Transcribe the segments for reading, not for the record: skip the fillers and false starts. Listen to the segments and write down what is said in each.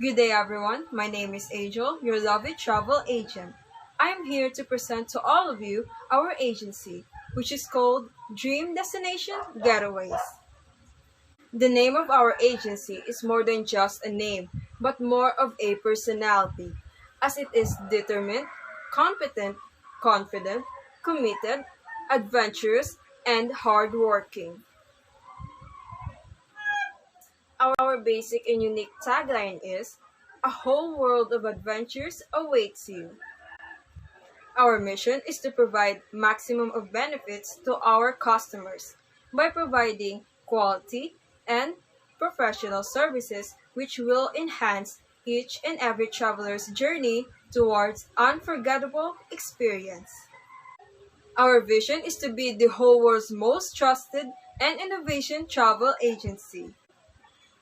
Good day, everyone. My name is Angel, your lovely travel agent. I am here to present to all of you our agency, which is called Dream Destination Getaways. The name of our agency is more than just a name, but more of a personality, as it is determined, competent, confident, committed, adventurous, and hardworking. Our basic and unique tagline is a whole world of adventures awaits you. Our mission is to provide maximum of benefits to our customers by providing quality and professional services which will enhance each and every traveler's journey towards unforgettable experience. Our vision is to be the whole world's most trusted and innovation travel agency.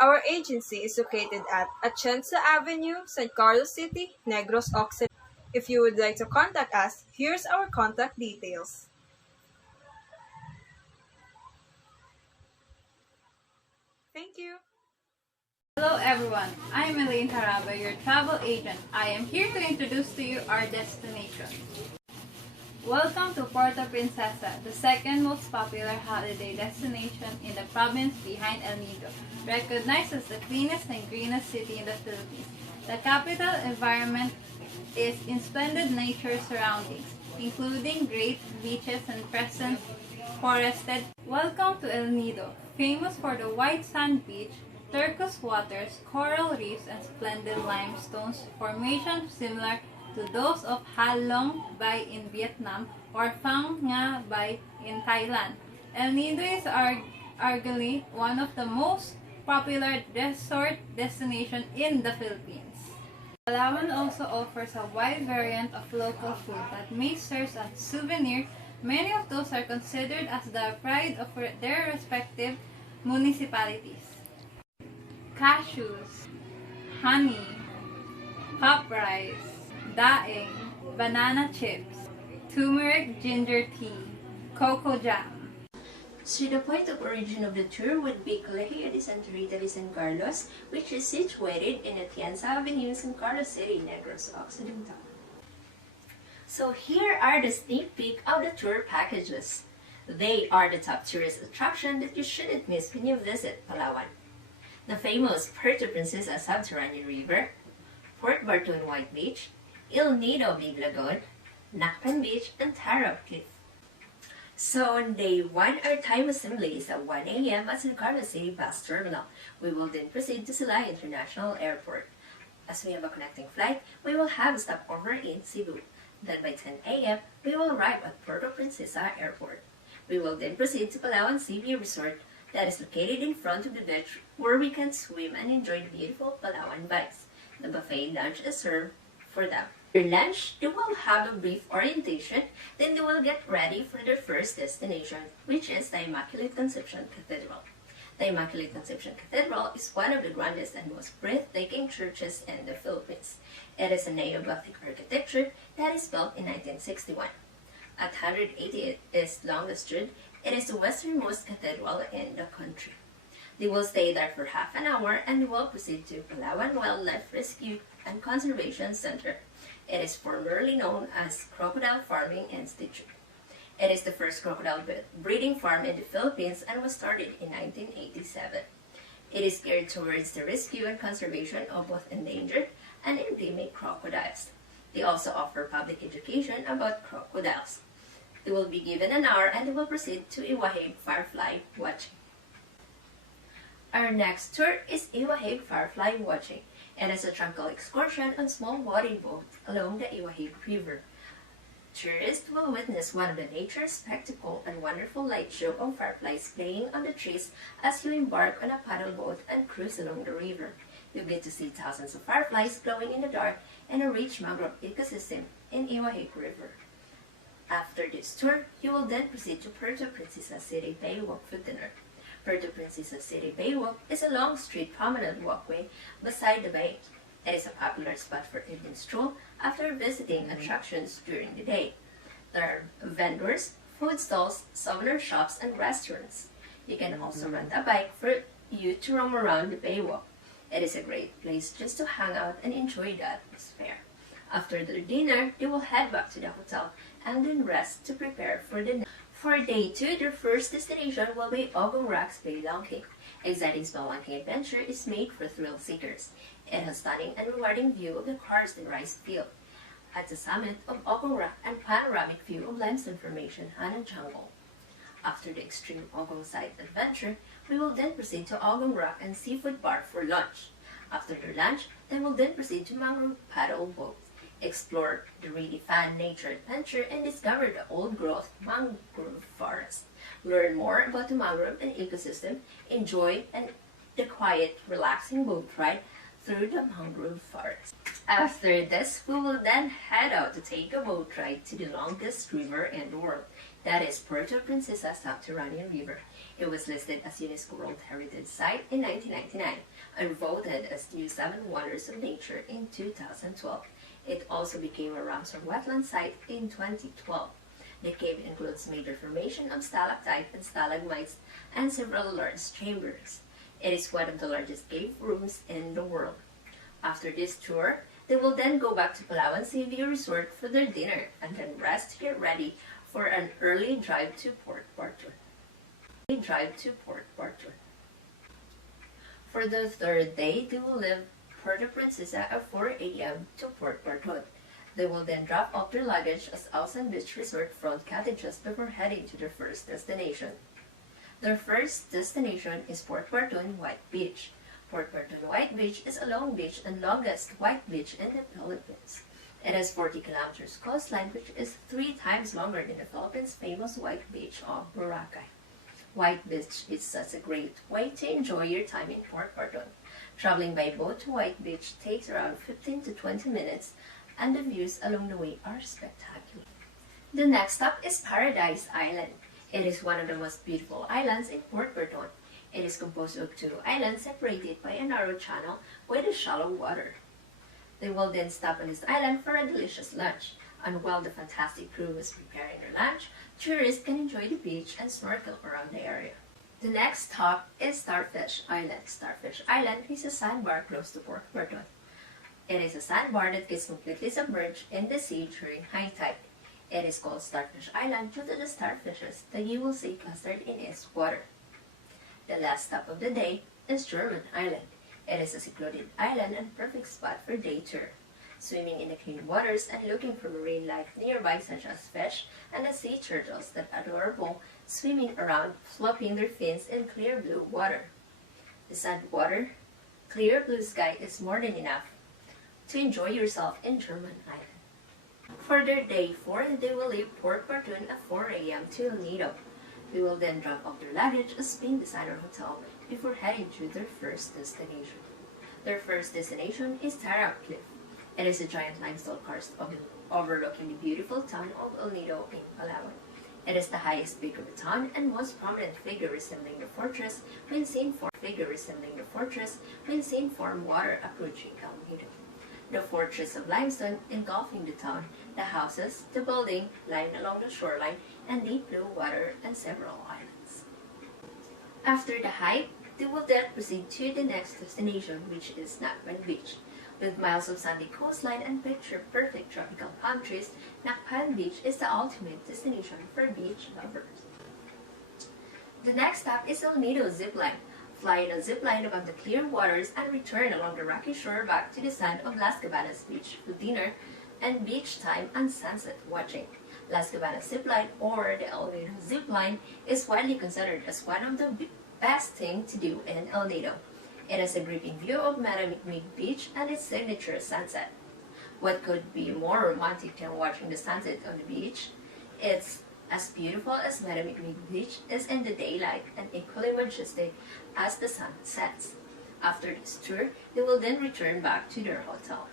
Our agency is located at Atienza Avenue, San Carlos City, Negros Occidental. If you would like to contact us, here's our contact details. Thank you. Hello everyone, I'm Elaine Haraba, your travel agent. I am here to introduce to you our destination. Welcome to Puerto Princesa, the second most popular holiday destination in the province behind El Nido, recognized as the cleanest and greenest city in the Philippines. The capital environment is in splendid nature surroundings, including great beaches and pleasant forested. Welcome to El Nido, famous for the white sand beach, turquoise waters, coral reefs, and splendid limestones formations similar to those of Halong Bay in Vietnam or Phang Nga Bay in Thailand. El Nido is arguably one of the most popular resort destinations in the Philippines. Palawan also offers a wide variant of local food that may serve as souvenir. Many of those are considered as the pride of their respective municipalities. Cashews, honey, pop rice, daing, banana chips, turmeric ginger tea, cocoa jam. So the point of origin of the tour would be Colegio de Santa Rita de San Carlos, which is situated in Atienza Avenue, San Carlos City, Negros Occidental. So here are the sneak peek of the tour packages. They are the top tourist attraction that you shouldn't miss when you visit Palawan. The famous Puerto Princesa Subterranean River, Port Barton White Beach, El Nido Big Lagoon, Nakpan Beach, and Tarab Cliff. So on day 1, our time assembly is at 1 a.m. at San Carlos City Bus Terminal. We will then proceed to Silay International Airport. As we have a connecting flight, we will have a stopover in Cebu. Then by 10 a.m., we will arrive at Puerto Princesa Airport. We will then proceed to Palawan Sea Resort that is located in front of the beach where we can swim and enjoy the beautiful Palawan vibes. The buffet lunch is served for them. For lunch, they will have a brief orientation, then they will get ready for their first destination, which is the Immaculate Conception Cathedral. The Immaculate Conception Cathedral is one of the grandest and most breathtaking churches in the Philippines. It is a neo-Gothic architecture that is built in 1961. At 180 its longitude, it is the westernmost cathedral in the country. They will stay there for half an hour and will proceed to Palawan Wildlife Rescue and Conservation Center. It is formerly known as Crocodile Farming Institute. It is the first crocodile breeding farm in the Philippines and was started in 1987. It is geared towards the rescue and conservation of both endangered and endemic crocodiles. They also offer public education about crocodiles. They will be given an hour and they will proceed to Iwahig Firefly Watching. Our next tour is Iwahig Firefly Watching. It is a tranquil excursion on small wading boats along the Iwahig River. Tourists will witness one of the nature's spectacle and wonderful light show of fireflies playing on the trees as you embark on a paddle boat and cruise along the river. You'll get to see thousands of fireflies glowing in the dark and a rich mangrove ecosystem in Iwahig River. After this tour, you will then proceed to Puerto Princesa City Baywalk for dinner. Puerto Princesa City Baywalk is a long street promenade walkway beside the bay. It is a popular spot for evening stroll after visiting attractions during the day. There are vendors, food stalls, souvenir shops, and restaurants. You can also rent a bike for you to roam around the baywalk. It is a great place just to hang out and enjoy the atmosphere. After their dinner, they will head back to the hotel and then rest to prepare for the next. For day 2, their first destination will be Ogong Rock's spelunking. Exciting spelunking adventure is made for thrill seekers. It has stunning and rewarding view of the karst rice field. At the summit of Ogong Rock and panoramic view of limestone formation and a jungle. After the extreme Ogong site adventure, we will then proceed to Ogong Rock and Seafood Bar for lunch. After their lunch, they will then proceed to mangrove paddle boat, explore the really fun nature adventure, and discover the old-growth mangrove forest. Learn more about the mangrove and ecosystem, enjoy the quiet, relaxing boat ride through the mangrove forest. After this, we will then head out to take a boat ride to the longest river in the world. That is Puerto Princesa Subterranean River. It was listed as UNESCO World Heritage Site in 1999 and voted as new 7 Wonders of Nature in 2012. It also became a Ramsar wetland site in 2012. The cave includes major formation of stalactite and stalagmites and several large chambers. It is one of the largest cave rooms in the world. After this tour, they will then go back to Palawan Seaview Resort for their dinner and then rest to get ready for an early drive to Port Barton. For the third day, they will leave Puerto Princesa at 4 a.m. to Port Barton. They will then drop off their luggage at Ausan Beach Resort front cottages before heading to their first destination. Their first destination is Port Barton White Beach. Port Barton White Beach is a long beach and longest white beach in the Philippines. It has 40 kilometers coastline, which is 3 times longer than the Philippines' famous White Beach of Boracay. White Beach is such a great way to enjoy your time in Port Barton. Traveling by boat to White Beach takes around 15 to 20 minutes, and the views along the way are spectacular. The next stop is Paradise Island. It is one of the most beautiful islands in Port Barton. It is composed of 2 islands separated by a narrow channel with a shallow water. They will then stop on this island for a delicious lunch, and while the fantastic crew is preparing their lunch, tourists can enjoy the beach and snorkel around the area. The next stop is Starfish Island. Starfish Island is a sandbar close to Port Barton. It is a sandbar that gets completely submerged in the sea during high tide. It is called Starfish Island due to the starfishes that you will see clustered in its water. The last stop of the day is German Island. It is a secluded island and perfect spot for day tour. Swimming in the clean waters and looking for marine life nearby such as fish and the sea turtles that are adorable swimming around, flopping their fins in clear blue water. The sand water, clear blue sky is more than enough to enjoy yourself in German Island. For their day 4, they will leave Port Barton at 4 a.m. to El Nido. They will then drop off their luggage at Spin Designer Hotel before heading to their first destination. Their first destination is Tara Cliff. It is a giant limestone karst overlooking the beautiful town of El Nido in Palawan. It is the highest peak of the town and most prominent figure resembling the fortress when seen from water approaching El Nido. The fortress of limestone engulfing the town, the houses, the building lying along the shoreline, and deep blue water and several islands. After the hike, they will then proceed to the next destination, which is Nakpan Beach. With miles of sandy coastline and picture-perfect tropical palm trees, Nakpan Beach is the ultimate destination for beach lovers. The next stop is El Nido Zipline. Fly in a zipline above the clear waters and return along the rocky shore back to the sand of Las Cabanas Beach for dinner and beach time and sunset watching. Las Cabanas Zipline, or the El Nido Zipline, is widely considered as one of the best things to do in El Nido. It has a gripping view of Maramig Beach and its signature sunset. What could be more romantic than watching the sunset on the beach? It's as beautiful as Maramig Beach is in the daylight and equally majestic as the sun sets. After this tour, they will then return back to their hotel.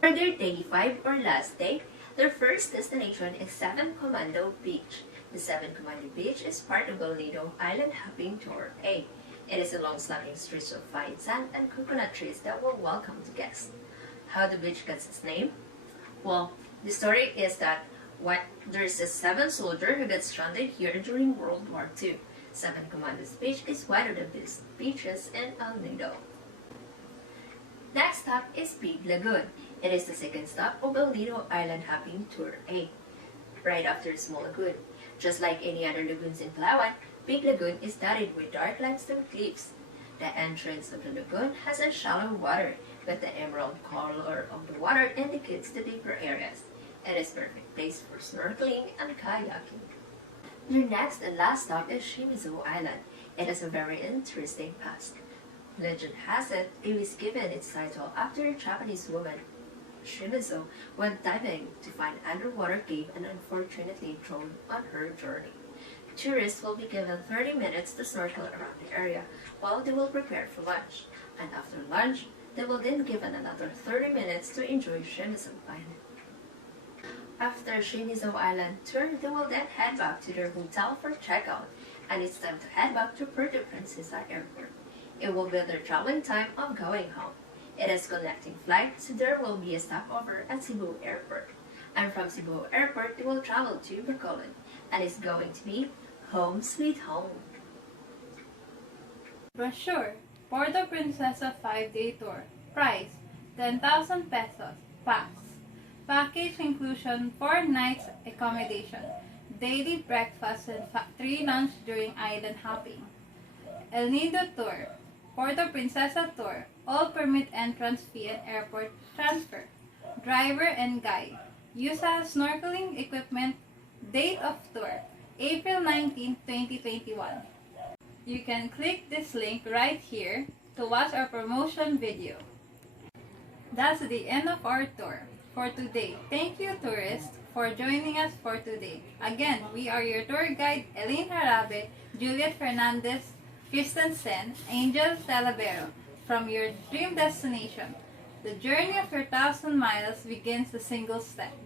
For their day 5 or last day, their first destination is Seven Commando Beach. The Seven Commando Beach is part of El Nido Island Hopping Tour A. It is a long sloping stretch of fine sand and coconut trees that will welcome the guests. How the beach gets its name? Well, the story is that there's a 7 soldier who got stranded here during World War II. Seven Commandos Beach is one of the best beaches in El Nido. last stop is Big Lagoon. It is the second stop of El Nido Island Hopping Tour A, right after Small Lagoon. Just like any other lagoons in Palawan, Big Lagoon is dotted with dark limestone cliffs. The entrance of the lagoon has a shallow water, but the emerald color of the water indicates the deeper areas. It is a perfect place for snorkeling and kayaking. Your next and last stop is Shimizu Island. It has a very interesting past. Legend has it, it was given its title after a Japanese woman, Shimizu, went diving to find underwater cave and unfortunately drowned on her journey. Tourists will be given 30 minutes to snorkel around the area while they will prepare for lunch. And after lunch, they will then given another 30 minutes to enjoy Shimizu Island. After Shimizu Island tour, they will then head back to their hotel for checkout, and it's time to head back to Puerto Princesa Airport. It will be their traveling time of going home. It is connecting flight, so there will be a stopover at Cebu Airport. And from Cebu Airport, they will travel to Bacolod, and it's going to be home sweet home. Brochure, Puerto Princesa 5-day tour. Price, 10,000 pesos. Pax. Package inclusion 4 nights accommodation, daily breakfast and 3 lunch during island hopping. El Nido tour, Puerto Princesa tour, all permit entrance fee and airport transfer. Driver and guide. Use as snorkeling equipment. Date of tour, April 19, 2021. You can click this link right here to watch our promotion video. That's the end of our tour for today. Thank you, tourists, for joining us for today. Again, we are your tour guide, Elaine Harabe, Juliet Fernandez, Kristen Sen, Angel Talavero, from your dream destination. The journey of your 1,000 miles begins a single step.